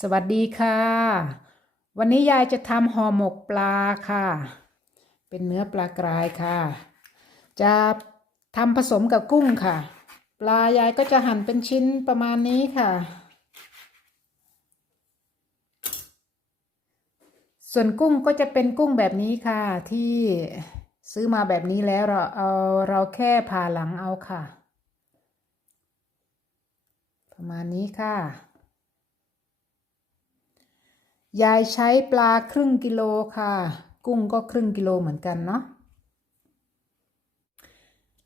สวัสดีค่ะ วันนี้ยายจะทำห่อหมกปลาค่ะ เป็นเนื้อปลากรายค่ะ จะทำผสมกับกุ้งค่ะ ปลายายก็จะหั่นเป็นชิ้นประมาณนี้ค่ะ ส่วนกุ้งก็จะเป็นกุ้งแบบนี้ค่ะ ที่ซื้อมาแบบนี้แล้วเราเอาเราแค่ผ่าหลังเอาค่ะ ประมาณนี้ค่ะ ยายใช้ปลาครึ่งกิโลค่ะ กุ้งก็ครึ่งกิโลเหมือนกันเนาะ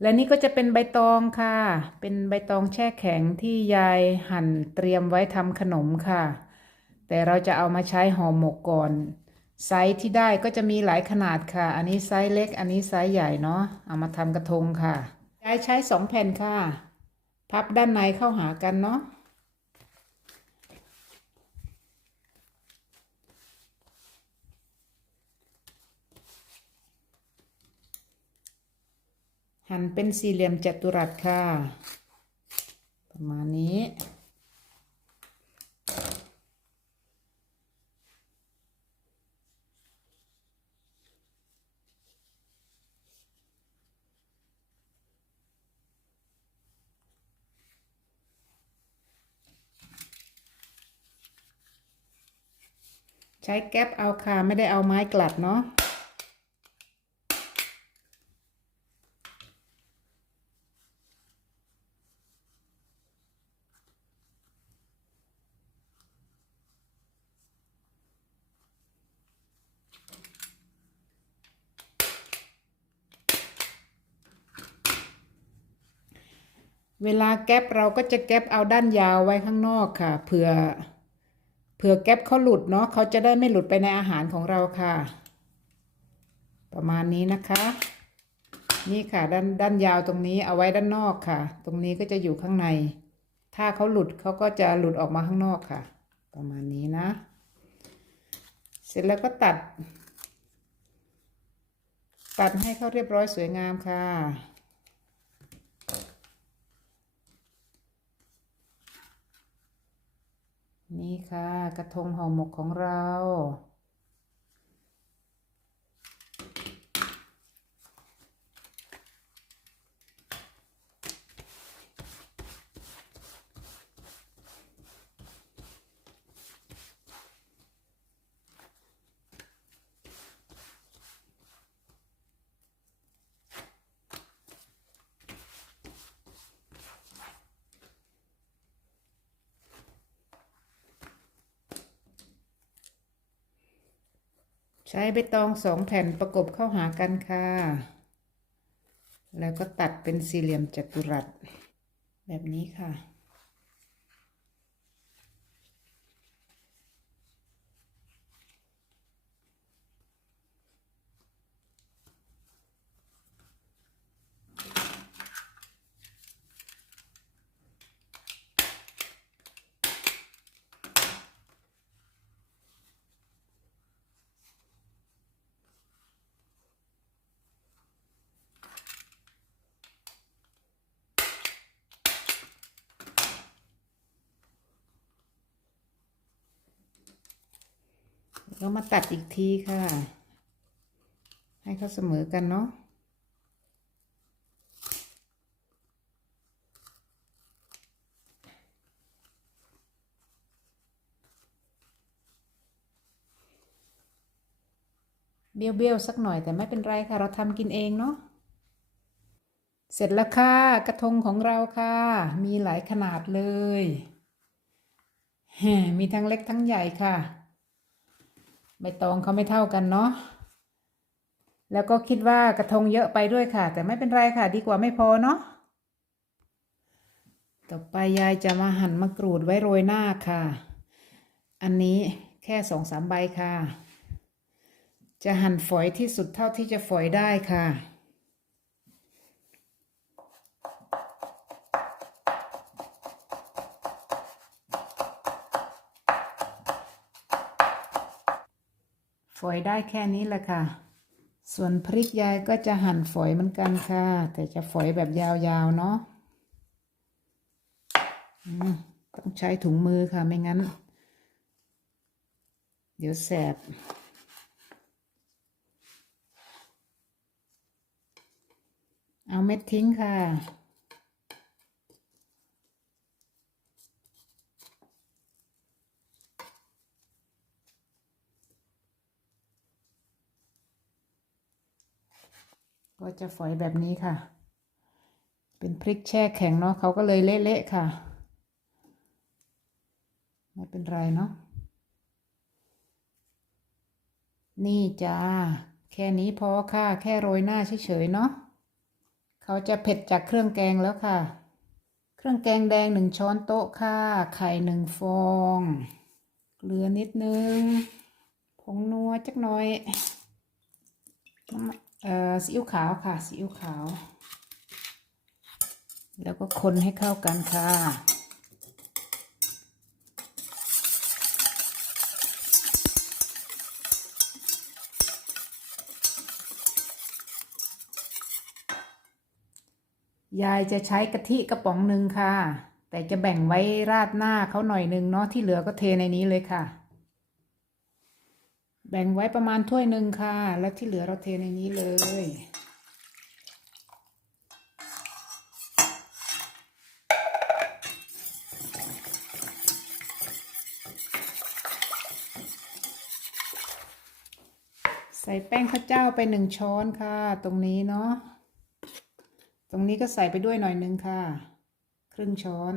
และนี่ก็จะเป็นใบตองค่ะ เป็นใบตองแช่แข็งที่ยายหั่นเตรียมไว้ทำขนมค่ะ แต่เราจะเอามาใช้ห่อหมกก่อน ไซส์ที่ได้ก็จะมีหลายขนาดค่ะ อันนี้ไซส์เล็ก อันนี้ไซส์ใหญ่เนาะ เอามาทำกระทงค่ะ ยายใช้สองแผ่นค่ะ พับด้านในเข้าหากันเนาะ หั่นเป็นสี่เหลี่ยมจัตุรัสค่ะ ประมาณนี้ ใช้แก๊ปเอาค่ะ ไม่ได้เอาไม้กลัดเนาะ เวลาแก๊ปเราก็จะแก๊ปเอาด้านยาวไว้ข้างนอกค่ะ เผื่อ เผื่อแก๊ปเขาหลุดเนาะเขาจะได้ไม่หลุดไปในอาหารของเราค่ะ ประมาณนี้นะคะ นี่ค่ะด้านด้านยาวตรงนี้เอาไว้ด้านนอกค่ะ ตรงนี้ก็จะอยู่ข้างใน ถ้าเขาหลุดเขาก็จะหลุดออกมาข้างนอกค่ะ ประมาณนี้นะ เสร็จแล้วก็ตัด ตัดให้เขาเรียบร้อยสวยงามค่ะ นี่ค่ะ กระทงห่อหมกของเรา ใช้ใบตองสองแผ่นประกบเข้าหากันค่ะ แล้วก็ตัดเป็นสี่เหลี่ยมจัตุรัส แบบนี้ค่ะ แล้วมาตัดอีกทีค่ะ ให้เขาเสมอกันเนาะเบี้ยวๆสักหน่อยแต่ไม่เป็นไรค่ะ เราทำกินเองเนาะเสร็จแล้วค่ะ กระทงของเราค่ะ มีหลายขนาดเลย มีทั้งเล็กทั้งใหญ่ค่ะ ใบตองเขาไม่เท่ากันเนาะแล้วก็คิดว่ากระทงเยอะไปด้วยค่ะ แต่ไม่เป็นไรค่ะ ดีกว่าไม่พอเนาะต่อไปยายจะมาหั่นมะกรูดไว้โรยหน้าค่ะ อันนี้แค่สองสามใบค่ะ จะหั่นฝอยที่สุดเท่าที่จะฝอยได้ค่ะ ฝอยได้แค่นี้แหละค่ะ ส่วนพริกยายก็จะหั่นฝอยเหมือนกันค่ะ แต่จะฝอยแบบยาวๆเนาะต้องใช้ถุงมือค่ะไม่งั้น เดี๋ยวแสบเอาเม็ดทิ้งค่ะ ก็จะฝอยแบบนี้ค่ะ เป็นพริกแช่แข็งเนาะเขาก็เลยเละๆค่ะ ไม่เป็นไรเนาะนี่จ้า แค่นี้พอค่ะ แค่โรยหน้าเฉยๆเนาะเขาจะเผ็ดจากเครื่องแกงแล้วค่ะ เครื่องแกงแดงหนึ่งช้อนโต๊ะค่ะ ไข่หนึ่งฟอง เกลือนิดนึง ผงนัวจักหน่อย เอ่อซีอิ๊วขาวค่ะซีอิ๊วขาว แล้วก็คนให้เข้ากันค่ะยายจะใช้กะทิกระป๋องหนึ่งค่ะ แต่จะแบ่งไว้ราดหน้าเขาหน่อยหนึ่งเนาะที่เหลือก็เทในนี้เลยค่ะ บ่งไว้ประมาณถ้วยหนึ่งค่ะ แล้วที่เหลือเราเทในนี้เลย ใส่แป้งข้าวเจ้าไปหนึ่งช้อนค่ะ ตรงนี้เนาะ ตรงนี้ก็ใส่ไปด้วยหน่อยนึงค่ะ ครึ่งช้อน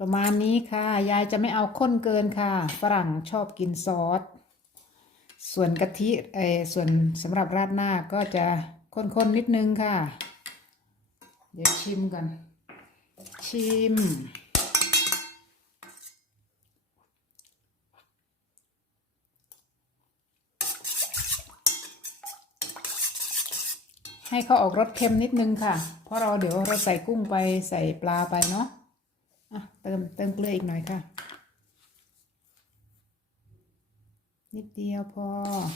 ประมาณนี้ค่ะ ยายจะไม่เอาข้นเกินค่ะ ฝรั่งชอบกินซอส ส่วนกะทิเออส่วนสำหรับราดหน้าก็จะข้นๆนนิดนึงค่ะ เดี๋ยวชิมกันชิม ให้เขาออกรสเค็มนิดนึงค่ะ เพราะเราเดี๋ยวเราใส่กุ้งไปใส่ปลาไปเนาะ เติมเติมเกลืออีกหน่อยค่ะ นิดเดียวพอ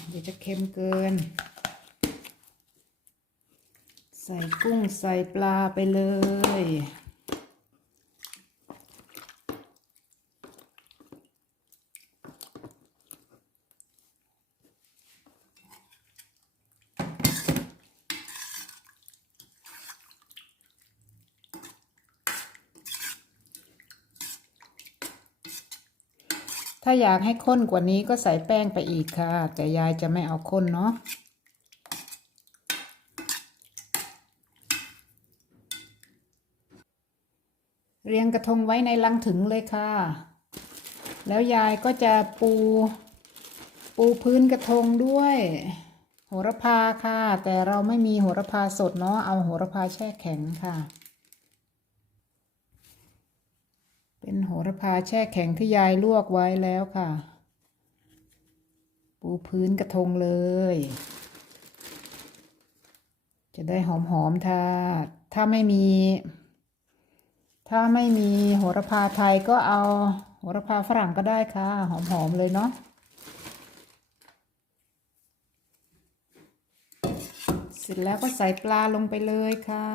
เดี๋ยวจะเค็มเกิน ใส่กุ้งใส่ปลาไปเลย ถ้าอยากให้ข้นกว่านี้ก็ใส่แป้งไปอีกค่ะ แต่ยายจะไม่เอาข้นเนาะเรียงกระทงไว้ในลังถึงเลยค่ะ แล้วยายก็จะปู ปูพื้นกระทงด้วย โหระพาค่ะ แต่เราไม่มีโหระพาสดเนาะ เอาโหระพาแช่แข็งค่ะ เป็นโหระพาแช่แข็งที่ยายลวกไว้แล้วค่ะ ปูพื้นกระทงเลย จะได้หอมๆถ้าถ้าไม่มี ถ้าไม่มีโหระพาไทยก็เอาโหระพาฝรั่งก็ได้ค่ะ หอมๆเลยเนาะเสร็จแล้วก็ใส่ปลาลงไปเลยค่ะ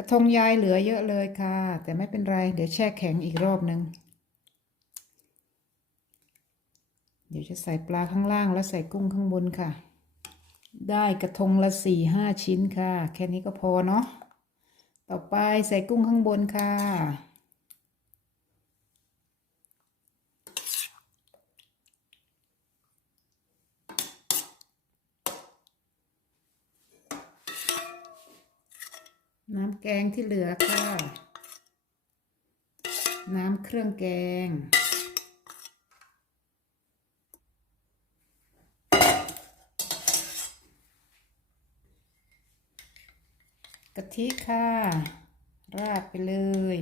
กระทงยายเหลือเยอะเลยค่ะ แต่ไม่เป็นไร เดี๋ยวแช่แข็งอีกรอบนึง เดี๋ยวจะใส่ปลาข้างล่างแล้วใส่กุ้งข้างบนค่ะ ได้กระทงละสี่ห้าชิ้นค่ะ แค่นี้ก็พอเนาะต่อไปใส่กุ้งข้างบนค่ะ น้ำแกงที่เหลือค่ะ น้ำเครื่องแกง กะทิค่ะ ราดไปเลย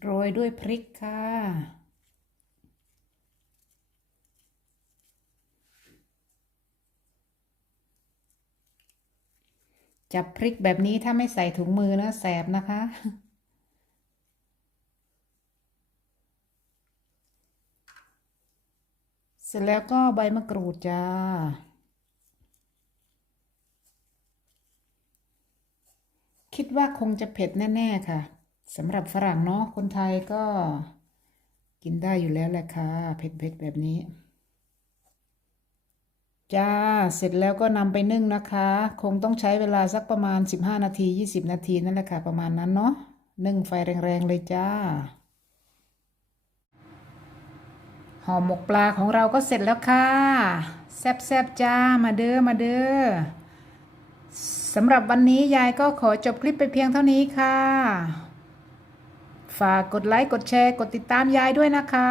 โรยด้วยพริกค่ะ จับพริกแบบนี้ถ้าไม่ใส่ถุงมือนะแสบนะคะ เสร็จแล้วก็ใบมะกรูดจ้า คิดว่าคงจะเผ็ดแน่ ๆ ค่ะสำหรับฝรั่งเนาะคนไทยก็กินได้อยู่แล้วแหละค่ะ เผ็ดๆแบบนี้ จ้า เสร็จแล้วก็นำไปนึ่งนะคะ คงต้องใช้เวลาสักประมาณ 15 นาที 20 นาทีนั่นแหละค่ะ ประมาณนั้นเนาะ นึ่งไฟแรงๆเลยจ้า ห่อหมกปลาของเราก็เสร็จแล้วค่ะ แซ่บๆจ้า มาเด้อ มาเด้อ สำหรับวันนี้ยายก็ขอจบคลิปไปเพียงเท่านี้ค่ะ ฝากกดไลค์ กดแชร์ กดติดตามยายด้วยนะคะ